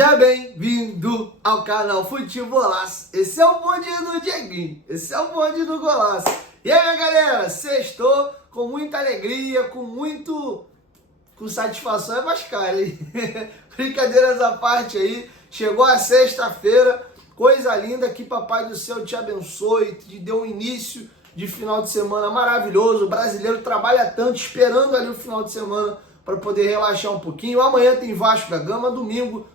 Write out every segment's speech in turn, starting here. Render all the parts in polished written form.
Seja bem-vindo ao canal Futebolaço. Esse é o bonde do Dieguinho, esse é o bonde do Golaço. E aí, minha galera, sextou com muita alegria, com satisfação é mais caro, hein? Brincadeiras à parte aí, chegou a sexta-feira, coisa linda, que Papai do Céu te abençoe, te deu um início de final de semana maravilhoso. O brasileiro trabalha tanto, esperando ali o final de semana para poder relaxar um pouquinho. Amanhã tem Vasco da Gama, domingo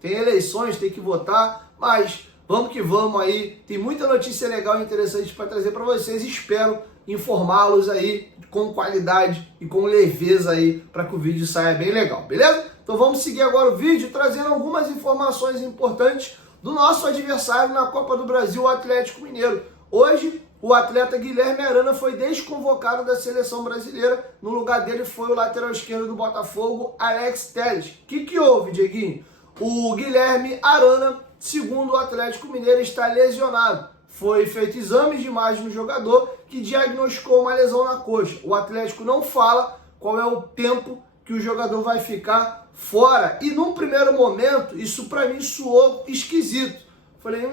tem eleições, tem que votar, mas vamos que vamos aí. Tem muita notícia legal e interessante para trazer para vocês. Espero informá-los aí com qualidade e com leveza aí para que o vídeo saia bem legal, beleza? Então vamos seguir agora o vídeo trazendo algumas informações importantes do nosso adversário na Copa do Brasil, o Atlético Mineiro. Hoje, o atleta Guilherme Arana foi desconvocado da seleção brasileira. No lugar dele foi o lateral esquerdo do Botafogo, Alex Telles. O que houve, Dieguinho? O Guilherme Arana, segundo o Atlético Mineiro, está lesionado. Foi feito exames de imagem no jogador que diagnosticou uma lesão na coxa. O Atlético não fala qual é o tempo que o jogador vai ficar fora. E num primeiro momento, isso para mim soou esquisito. Falei,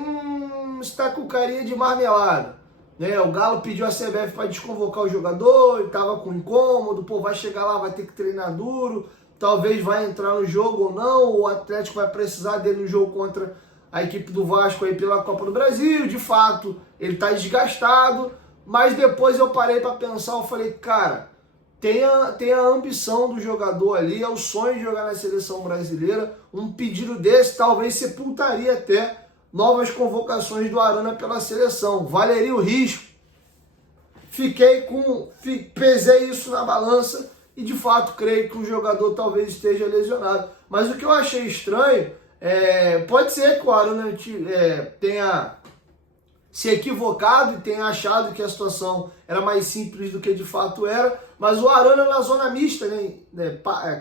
está com carinha de marmelada. O Galo pediu a CBF para desconvocar o jogador, ele estava com incômodo, vai chegar lá, vai ter que treinar duro, talvez vai entrar no jogo ou não, o Atlético vai precisar dele no jogo contra a equipe do Vasco aí pela Copa do Brasil. De fato, ele está desgastado, mas depois eu parei para pensar, eu falei, cara, tem a ambição do jogador ali, é o sonho de jogar na seleção brasileira, um pedido desse talvez sepultaria até novas convocações do Arana pela seleção. Valeria o risco. Pesei isso na balança e de fato creio que o jogador talvez esteja lesionado. Mas o que eu achei estranho, pode ser que o Arana tenha se equivocado e tenha achado que a situação era mais simples do que de fato era, mas o Arana na zona mista,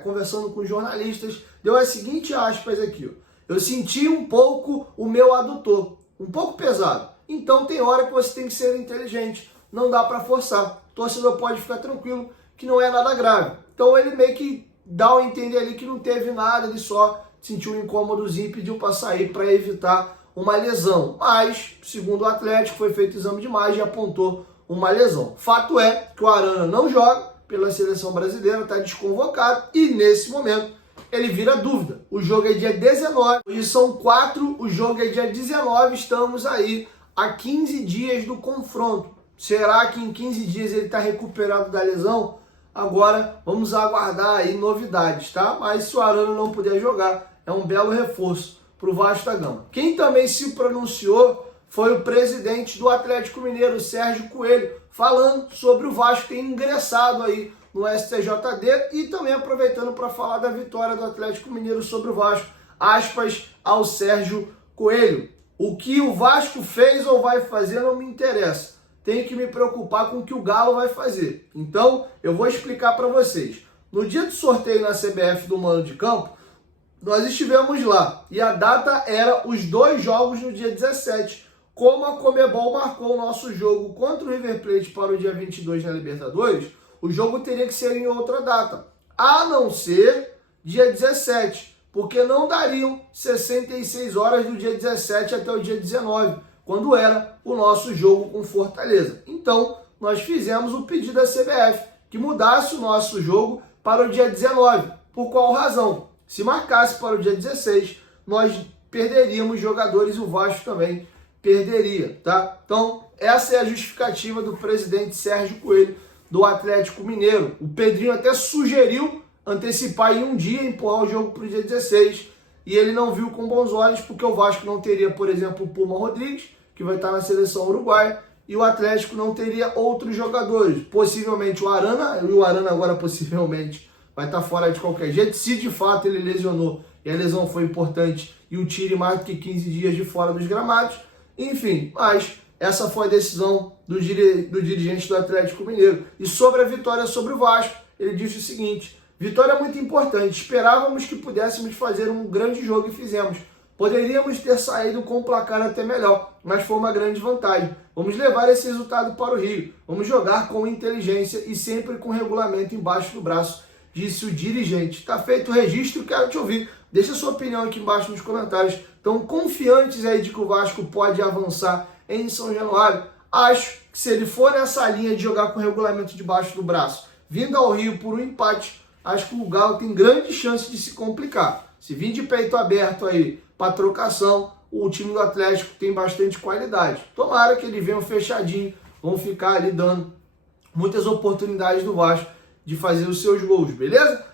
conversando com jornalistas, deu as seguintes aspas aqui, ó. Eu senti um pouco o meu adutor, um pouco pesado. Então tem hora que você tem que ser inteligente, não dá para forçar. O torcedor pode ficar tranquilo que não é nada grave. Então ele meio que dá a entender ali que não teve nada, ele só sentiu um incômodozinho e pediu para sair para evitar uma lesão. Mas, segundo o Atlético, foi feito exame de imagem e apontou uma lesão. Fato é que o Arana não joga pela seleção brasileira, está desconvocado e nesse momento ele vira dúvida. O jogo é dia 19, e são 4, o jogo é dia 19, estamos aí a 15 dias do confronto. Será que em 15 dias ele está recuperado da lesão? Agora vamos aguardar aí novidades, tá? Mas se o Arana não puder jogar, é um belo reforço para o Vasco da Gama. Quem também se pronunciou foi o presidente do Atlético Mineiro, Sérgio Coelho, falando sobre o Vasco ter ingressado aí no STJD e também aproveitando para falar da vitória do Atlético Mineiro sobre o Vasco. Aspas ao Sérgio Coelho. O que o Vasco fez ou vai fazer não me interessa. Tenho que me preocupar com o que o Galo vai fazer. Então, eu vou explicar para vocês. No dia do sorteio na CBF do Mano de Campo, nós estivemos lá e a data era os 2 jogos no dia 17. Como a Conmebol marcou o nosso jogo contra o River Plate para o dia 22 na Libertadores, o jogo teria que ser em outra data, a não ser dia 17, porque não dariam 66 horas do dia 17 até o dia 19, quando era o nosso jogo com Fortaleza. Então, nós fizemos o pedido da CBF, que mudasse o nosso jogo para o dia 19. Por qual razão? Se marcasse para o dia 16, nós perderíamos jogadores e o Vasco também perderia, tá? Então, essa é a justificativa do presidente Sérgio Coelho, do Atlético Mineiro. O Pedrinho até sugeriu antecipar em um dia, empurrar o jogo para o dia 16, e ele não viu com bons olhos, porque o Vasco não teria, por exemplo, o Puma Rodrigues, que vai estar na seleção uruguaia, e o Atlético não teria outros jogadores, possivelmente o Arana, e o Arana agora possivelmente vai estar fora de qualquer jeito, se de fato ele lesionou, e a lesão foi importante, e o tire mais do que 15 dias de fora dos gramados, enfim, mas essa foi a decisão do dirigente do Atlético Mineiro. E sobre a vitória sobre o Vasco, ele disse o seguinte: vitória muito importante, esperávamos que pudéssemos fazer um grande jogo e fizemos. Poderíamos ter saído com um placar até melhor, mas foi uma grande vantagem. Vamos levar esse resultado para o Rio, vamos jogar com inteligência e sempre com regulamento embaixo do braço, disse o dirigente. Está feito o registro, quero te ouvir Deixa sua opinião aqui embaixo nos comentários. Estão confiantes aí de que o Vasco pode avançar em São Januário? Acho que se ele for nessa linha de jogar com o regulamento debaixo do braço, vindo ao Rio por um empate, acho que o Galo tem grande chance de se complicar. Se vir de peito aberto aí para trocação, o time do Atlético tem bastante qualidade. Tomara que ele venha fechadinho, vão ficar ali dando muitas oportunidades do Vasco de fazer os seus gols, beleza?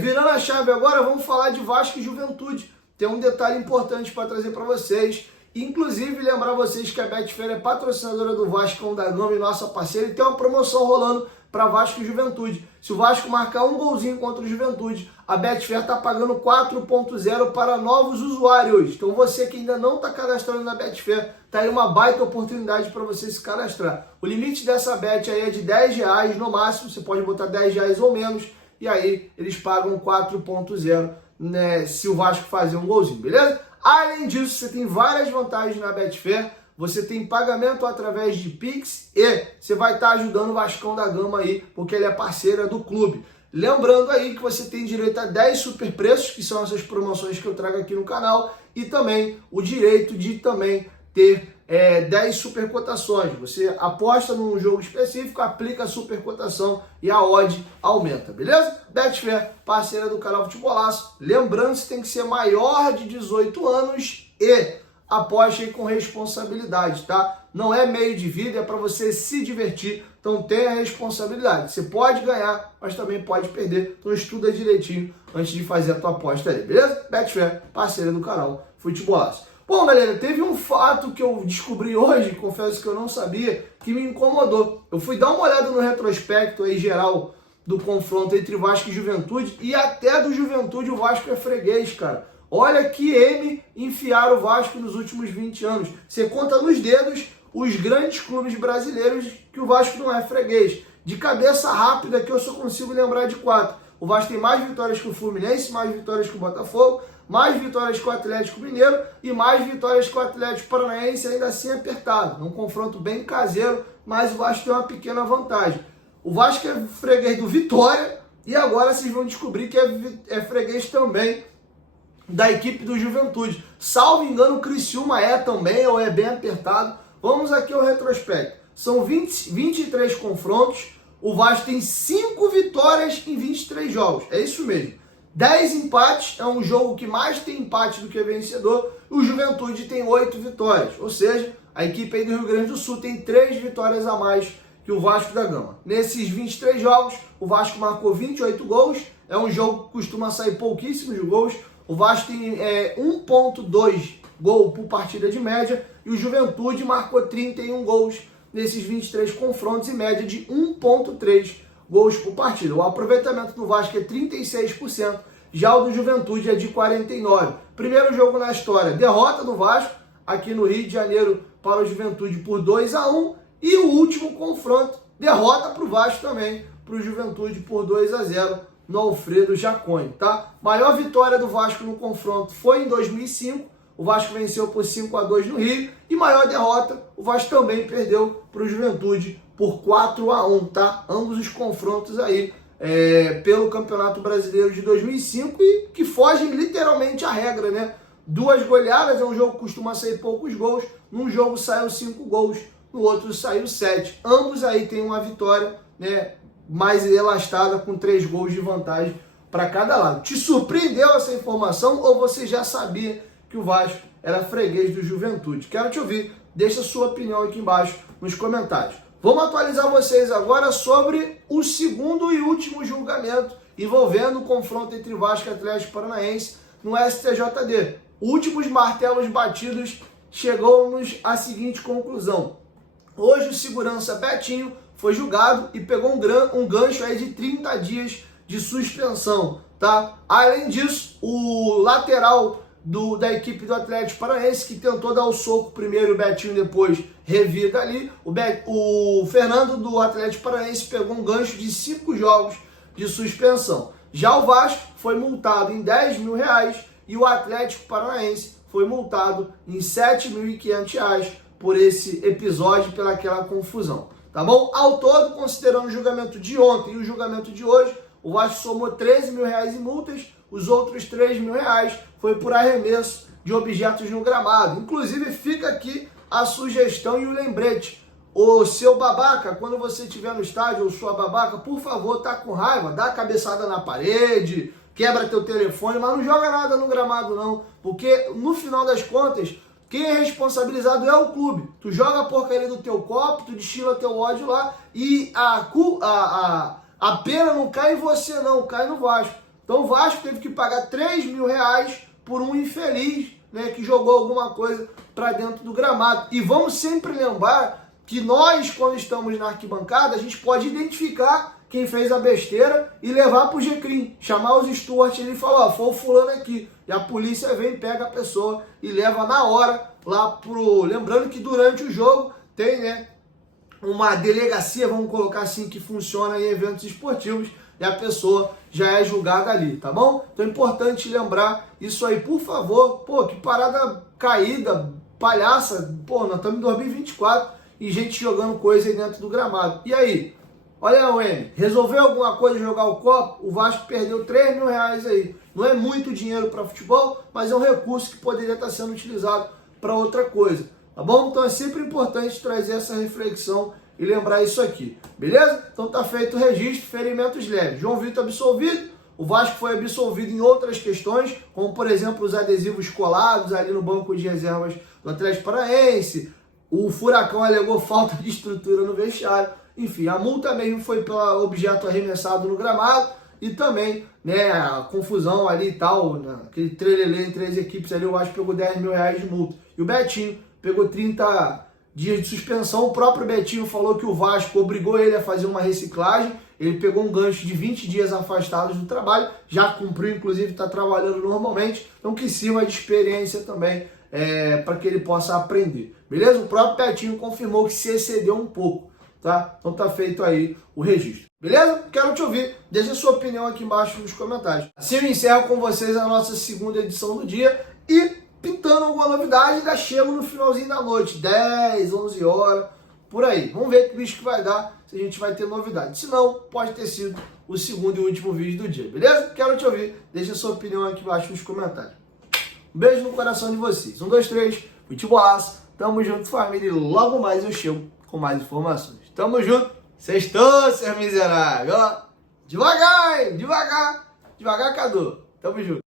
Virando a chave agora, vamos falar de Vasco e Juventude. Tem um detalhe importante para trazer para vocês. Inclusive, lembrar vocês que a Betfair é patrocinadora do Vascão da Gama e nossa parceira, e tem uma promoção rolando para Vasco e Juventude. Se o Vasco marcar um golzinho contra o Juventude, a Betfair está pagando 4.0 para novos usuários. Então você que ainda não está cadastrando na Betfair, tá aí uma baita oportunidade para você se cadastrar. O limite dessa bet aí é de R$10 no máximo, você pode botar R$10 ou menos, e aí eles pagam 4.0, né, se o Vasco fazer um golzinho, beleza? Além disso, você tem várias vantagens na Betfair. Você tem pagamento através de Pix e você vai estar ajudando o Vascão da Gama aí, porque ele é parceira do clube. Lembrando aí que você tem direito a 10 superpreços, que são essas promoções que eu trago aqui no canal, e também o direito de também ter 10 supercotações. Você aposta num jogo específico, aplica a supercotação e a odd aumenta, beleza? Betfair, parceira do canal Futebolaço. Lembrando, você tem que ser maior de 18 anos e aposte aí com responsabilidade, tá? Não é meio de vida, é para você se divertir, então tenha responsabilidade. Você pode ganhar, mas também pode perder, então estuda direitinho antes de fazer a tua aposta aí, beleza? Betfair, parceira do canal Futebolaço. Bom, galera, teve um fato que eu descobri hoje, confesso que eu não sabia, que me incomodou. Eu fui dar uma olhada no retrospecto aí geral do confronto entre Vasco e Juventude, e até do Juventude o Vasco é freguês, cara. Olha que M enfiaram o Vasco nos últimos 20 anos. Você conta nos dedos os grandes clubes brasileiros que o Vasco não é freguês. De cabeça rápida que eu só consigo lembrar de 4. O Vasco tem mais vitórias que o Fluminense, mais vitórias que o Botafogo, mais vitórias que o Atlético Mineiro e mais vitórias que o Atlético Paranaense, ainda assim apertado. Um confronto bem caseiro, mas o Vasco tem uma pequena vantagem. O Vasco é freguês do Vitória e agora vocês vão descobrir que é freguês também da equipe do Juventude. Salvo engano, o Criciúma é também, ou é bem apertado. Vamos aqui ao retrospecto. São 23 confrontos, o Vasco tem 5 vitórias em 23 jogos, é isso mesmo. 10 empates, é um jogo que mais tem empate do que vencedor. O Juventude tem 8 vitórias, ou seja, a equipe aí do Rio Grande do Sul tem 3 vitórias a mais que o Vasco da Gama. Nesses 23 jogos, o Vasco marcou 28 gols, é um jogo que costuma sair pouquíssimos gols. O Vasco tem 1.2 gol por partida de média e o Juventude marcou 31 gols nesses 23 confrontos em média de 1.3 gols por partida. O aproveitamento do Vasco é 36%, já o do Juventude é de 49%. Primeiro jogo na história, derrota do Vasco aqui no Rio de Janeiro para o Juventude por 2-1 e o último confronto, derrota para o Vasco também, para o Juventude por 2-0. No Alfredo Jaconi, tá? Maior vitória do Vasco no confronto foi em 2005, o Vasco venceu por 5-2 no Rio, e maior derrota, o Vasco também perdeu para o Juventude por 4-1, tá? Ambos os confrontos aí pelo Campeonato Brasileiro de 2005 e que fogem literalmente à regra, né? 2 goleadas, é um jogo que costuma sair poucos gols, num jogo saiu 5 gols, no outro saiu 7. Ambos aí tem uma vitória, né, mais elastada, com 3 gols de vantagem para cada lado. Te surpreendeu essa informação ou você já sabia que o Vasco era freguês do Juventude? Quero te ouvir, deixa a sua opinião aqui embaixo nos comentários. Vamos atualizar vocês agora sobre o segundo e último julgamento envolvendo o confronto entre Vasco e Atlético Paranaense no STJD. Últimos martelos batidos, chegamos à seguinte conclusão. Hoje o segurança Betinho foi julgado e pegou um gancho aí de 30 dias de suspensão, tá? Além disso, o lateral da equipe do Atlético Paranaense, que tentou dar o soco primeiro e o Betinho depois revida ali, o Fernando do Atlético Paranaense pegou um gancho de 5 jogos de suspensão. Já o Vasco foi multado em R$10 mil e o Atlético Paranaense foi multado em R$7.500 por esse episódio, pelaquela confusão. Tá bom? Ao todo, considerando o julgamento de ontem e o julgamento de hoje, O Vasco somou 13 mil reais em multas, os outros 3 mil reais foi por arremesso de objetos no gramado. Inclusive, fica aqui a sugestão e o lembrete. O seu babaca, quando você estiver no estádio, ou sua babaca, por favor, tá com raiva, dá a cabeçada na parede, quebra teu telefone, mas não joga nada no gramado não, porque no final das contas, quem é responsabilizado é o clube. Tu joga a porcaria do teu copo, tu destila teu ódio lá e a pena não cai em você não, cai no Vasco. Então o Vasco teve que pagar 3 mil reais por um infeliz, né, que jogou alguma coisa para dentro do gramado. E vamos sempre lembrar que nós, quando estamos na arquibancada, a gente pode identificar quem fez a besteira e levar pro G-Crim, chamar os Stuart e falar, ó, foi o fulano aqui. E a polícia vem, pega a pessoa e leva na hora lá pro... Lembrando que durante o jogo tem, né, uma delegacia, vamos colocar assim, que funciona em eventos esportivos e a pessoa já é julgada ali, tá bom? Então é importante lembrar isso aí, por favor. Pô, que parada caída, palhaça. Pô, nós estamos em 2024 e gente jogando coisa aí dentro do gramado. E aí? Olha o M, resolveu alguma coisa jogar o copo? O Vasco perdeu 3 mil reais aí. Não é muito dinheiro para futebol, mas é um recurso que poderia estar sendo utilizado para outra coisa, tá bom? Então é sempre importante trazer essa reflexão e lembrar isso aqui, beleza? Então tá feito o registro, ferimentos leves. João Vitor absolvido, o Vasco foi absolvido em outras questões, como por exemplo os adesivos colados ali no banco de reservas do Atlético Paranaense, o Furacão alegou falta de estrutura no vestiário. Enfim, a multa mesmo foi pelo objeto arremessado no gramado e também, né, a confusão ali e tal, né, aquele trelelê entre as equipes ali, o Vasco pegou 10 mil reais de multa. E o Betinho pegou 30 dias de suspensão. O próprio Betinho falou que o Vasco obrigou ele a fazer uma reciclagem. Ele pegou um gancho de 20 dias afastados do trabalho, já cumpriu, inclusive está trabalhando normalmente, então que sirva de experiência também para que ele possa aprender. Beleza? O próprio Betinho confirmou que se excedeu um pouco. Tá? Então tá feito aí o registro. Beleza? Quero te ouvir. Deixa a sua opinião aqui embaixo nos comentários. Assim eu encerro com vocês a nossa segunda edição do dia e pintando alguma novidade, ainda chego no finalzinho da noite, 10, 11 horas, por aí. Vamos ver que bicho que vai dar, se a gente vai ter novidade. Se não, pode ter sido o segundo e último vídeo do dia, beleza? Quero te ouvir. Deixa a sua opinião aqui embaixo nos comentários. Um beijo no coração de vocês. 1, 2, 3, futebolaço. Tamo junto, família. E logo mais eu chego com mais informações. Tamo junto. Sextou, seus miseráveis. Ó, devagar, hein? Devagar. Devagar, Cadu. Tamo junto.